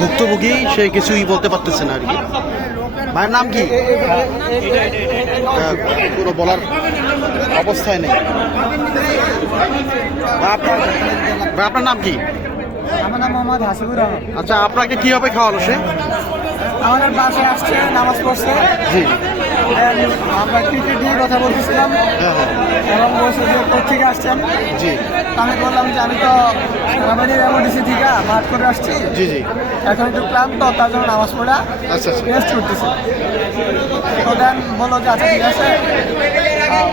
ভুক্তভোগী সে কিছুই বলতে পারতেছে না আর কি। ভাইয়ের নাম কি? কোনো বলার অবস্থায় নেই। আপনার নাম কি? আমার নাম মোহাম্মদ হাসিবুর রহমান। আচ্ছা, আপনাকে কিভাবে খাওয়ালো সে? আমাদের বাসায় আসছে, নামাজ পড়ছে। জি, আমরা ক্রিকেট নিয়ে কথা বলতেছিলাম এবং বলছে যে কোথেকে আসছেন। জি, আমি বললাম যে আমি তো সেনাবাহিনীর এমডিসি থেকে মাঠ করে আসছি। জি, জি। এখন একটু ক্লান্ত, তার জন্য নামাজ পড়া আচ্ছা, আচ্ছা। রেস্ট করতেছে। তো দেন বললো যে আচ্ছা ঠিক আছে,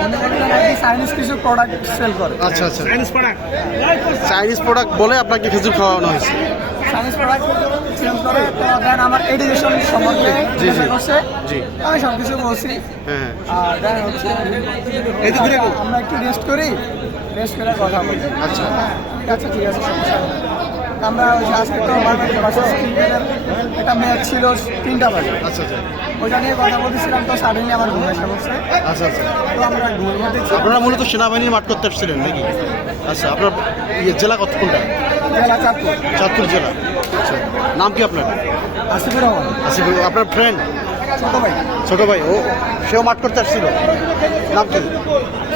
উনি বললেন নাকি চাইনিজ কিছু প্রোডাক্ট সেল করে। আচ্ছা, আচ্ছা। চাইনিজ প্রোডাক্ট বলে আপনাকে খেজুর খাওয়ানো হয়েছে। চাইনিজ প্রোডাক্ট সেল করে। তো দেন আমার এডুকেশন সম্বন্ধে জি, জি। করছে। জি। আমি সব কিছু বলছি। হ্যাঁ, আর দেন হচ্ছে আমরা একটু রেস্ট করি, রেস্ট করে কথা বলি। আচ্ছা। ঠিক আছে, ঠিক আছে, সমস্যা নেই। আমরা ওই যে আজকে তো বাংলাদেশ ভার্সেস ক্রিকেটের একটা ম্যাচ ছিল 3টা বাজে। আচ্ছা, আচ্ছা। ওইটা নিয়ে কথা বলতেছিলাম, তো সাডেনলি আমার ঘুম এসে বসছে। আচ্ছা, আচ্ছা। তো আমরা ঘুমের মধ্যে ছিলাম। আপনারা মূলত সেনাবাহিনীর মাঠ করতে আসছিলেন নাকি? আচ্ছা, আপনার জেলা কোনটা? জেলা চাঁদপুর। চাঁদপুর জেলা। আচ্ছা, নাম কি আপনার? আসিফুর রহমান। আসিফ, আপনার ফ্রেন্ড? ছোট ভাই। ছোট ভাই, ও সেও মাঠ করতে আসছিল। নাম কি?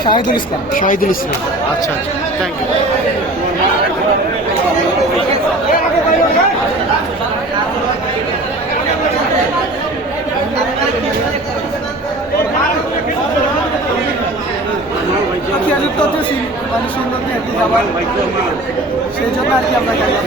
শাহিদুল ইসলাম। শহীদুল ইসলাম। আচ্ছা, আচ্ছা, থ্যাংক ইউ। যুক্ত হচ্ছে মানে সুন্দর একটি যাবার, সেই জন্য আর কি আমরা গেলাম।